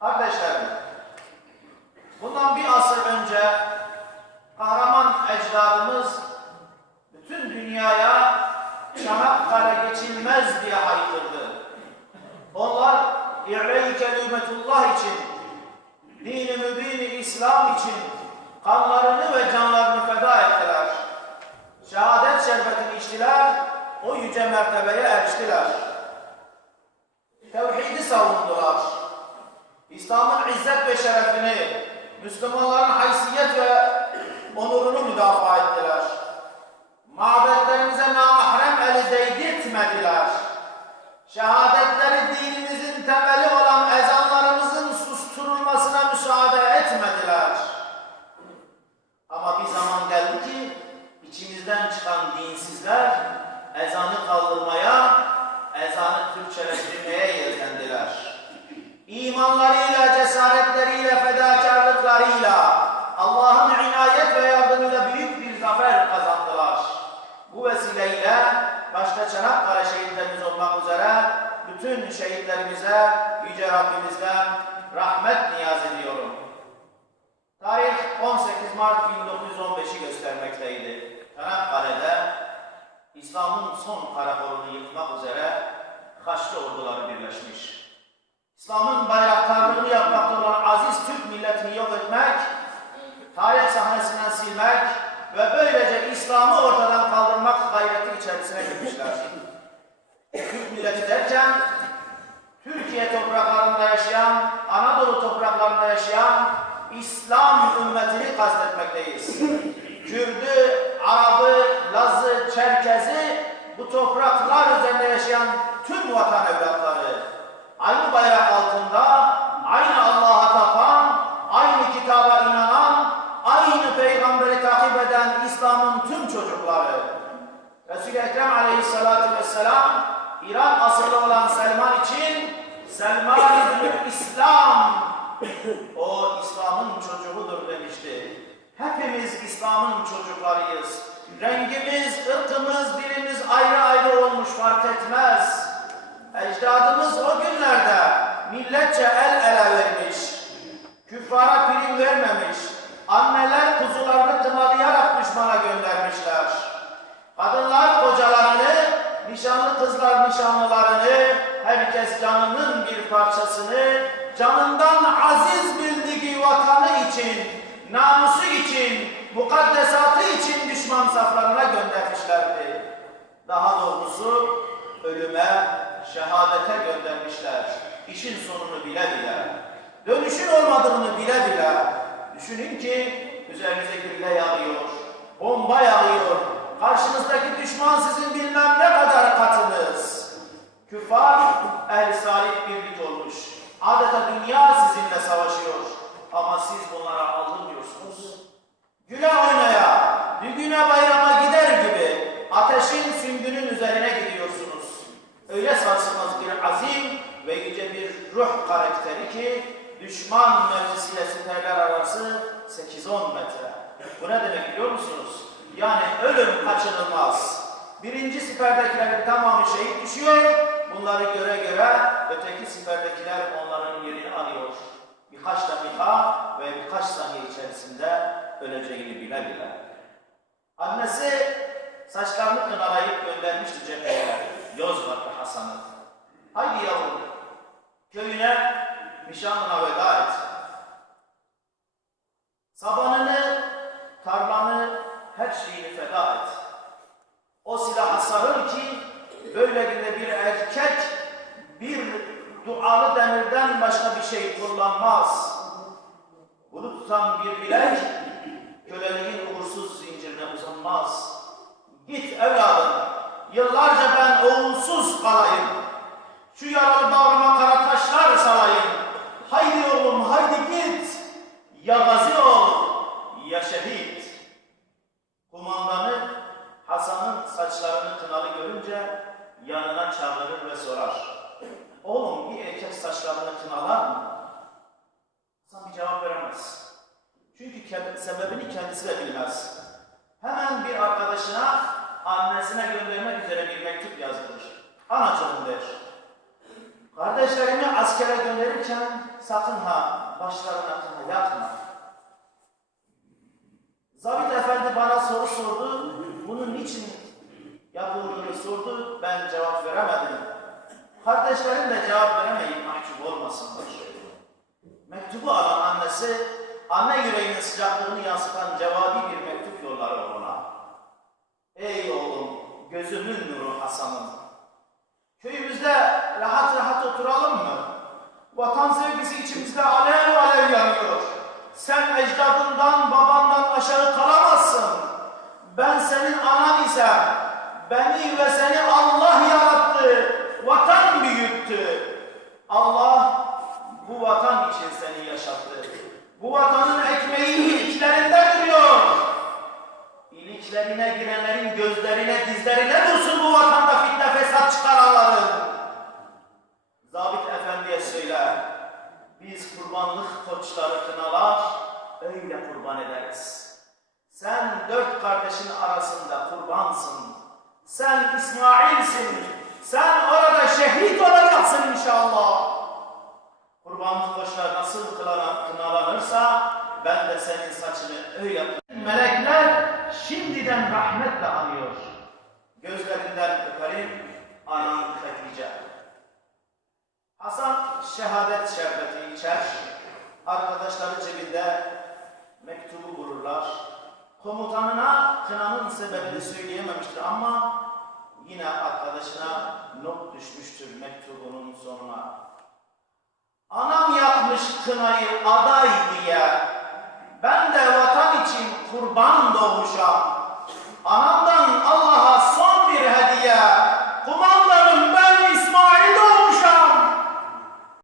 Kardeşlerim, bundan bir asır önce kahraman ecdadımız bütün dünyaya Çanakkale geçilmez diye haykırdı. Onlar İ'le-i kelimetullah için, din-i mübin İslam için kanlarını ve canlarını feda ettiler. Şehadet şerbetini içtiler, o yüce mertebeye eriştiler. Tevhidi savundular. İslam'ın izzet ve şerefini, Müslümanların haysiyet ve onurunu müdafaa ettiler. Mabetlerimize namahrem eli değdirtmediler. Şehadetleri dinimizin temeli olan ezanlarımızın susturulmasına müsaade etmediler. Ama bir zaman geldi ki içimizden çıkan dinsizler ezanı kaldırmaya, ezanı Türkçeleştirmeye. İmanlarıyla, cesaretleriyle, fedakarlıklarıyla Allah'ın inayet ve yardımıyla büyük bir zafer kazandılar. Bu vesileyle başta Çanakkale şehitlerimiz olmak üzere bütün şehitlerimize Yüce Rabbimizden rahmet niyaz ediyorum. Tarih 18 Mart 1915'i göstermekteydi. Çanakkale'de İslam'ın son karakolunu yıkmak üzere Haçlı orduları birleşmiş. İslam'ın bayraktarlığını yapmakta olan aziz Türk milletini yok etmek, tarih sahnesinden silmek ve böylece İslam'ı ortadan kaldırmak gayreti içerisine girmişler. Türk milleti derken, Türkiye topraklarında yaşayan, Anadolu topraklarında yaşayan İslam ümmetini kastetmekteyiz. Kürdü, Arabı, Lazı, Çerkezi bu topraklar üzerinde yaşayan tüm vatan evlatları İran asıllı olan Selman için Selman İbni İslam o İslam'ın çocuğudur demişti. Hepimiz İslam'ın çocuklarıyız. Rengimiz, ırkımız, dilimiz ayrı ayrı olmuş fark etmez. Ecdadımız o günlerde milletçe el ele vermiş. Küffara prim vermemiş. Anneler kuzularını kınalayarak düşmana göndermişler. Kadınlar kocalarını, nişanlı kızlar nişanlılarını, herkes canının bir parçasını, canından aziz bildiği vatanı için, namusu için, mukaddesatı için düşman saflarına göndermişlerdi. Daha doğrusu ölüme, şehadete göndermişler. İşin sonunu bile bile. Dönüşün olmadığını bile bile. Düşünün ki üzerinize gülle yağıyor, bomba yağıyor. Karşınızdaki düşman sizin bilmem ne kadar katınız. Küffar, ehl salih birlik olmuş. Adeta dünya sizinle savaşıyor. Ama siz bunlara aldırmıyorsunuz. Güle oynaya, düğüne bayrama gider gibi ateşin süngünün üzerine gidiyorsunuz. Öyle sarsılmaz bir azim ve yüce bir ruh karakteri ki düşman mevzisiyle siperler arası 8-10 metre. Bu ne demek biliyor musunuz? Yani ölüm kaçınılmaz. Birinci siperdekilerin tamamı şehit düşüyor. Bunları göre göre öteki siperdekiler onların yerini alıyor. Birkaç dakika ve birkaç saniye içerisinde öleceğini bile bile. Annesi saçlarını kınalayıp göndermişti cepheye Yozgatlı Hasan'ı. Haydi yavrum köyüne nişanlına veda et. Sabanını, tarlanı, her şeyini feda et. O silaha sarıl ki böylelikle bir erkek bir dualı demirden başka bir şey kullanmaz. Bunu tutan bir bilek köleliğin uğursuz zincirine uzanmaz. Git evladım, yıllarca ben oğulsuz kalayım. Şu yaralı bağrıma kara taşlar salayım. Haydi oğlum haydi git. Ya gazi ol ya şehit. Görünce yanına çağırır ve sorar. Oğlum bir erkek saçlarını kınalar mı? Hasan bir cevap veremez. Çünkü sebebini kendisi de bilmez. Hemen bir arkadaşına annesine göndermek üzere bir mektup yazdırır. Anacığım der. Kardeşlerimi askere gönderirken sakın ha başlarına kına yatma. Zabit efendi bana soru sordu. Bunun niçin Kardeşlerim de cevap veremeyip mahcup olmasınlar. Mektubu alan annesi, anne yüreğinin sıcaklığını yansıtan cevabi bir mektup yollar oğluna. Ey oğlum, gözümün nuru Hasan'ım. Köyümüzde rahat rahat oturalım mı? Vatan sevgisi içimizde alev alev yanıyor. Sen ecdadından, babandan aşağı kalamazsın. Ben senin anan isem, beni ve seni Allah yarattı, kurbansın. Sen İsmail'sin. Sen orada şehit olacaksın inşallah. Kurbanlık koçlar nasıl kınalanırsa ben de senin saçını öyle Melekler şimdiden rahmetle anıyor. Gözlerinden öperim anan Hatice. Hasan şehadet şerbeti içer. Arkadaşları cebinde sebebini söyleyememiştir ama yine arkadaşına not düşmüştür mektubunun sonuna. Anam yapmış kınayı aday diye. Ben de vatan için kurban doğmuşam. Anam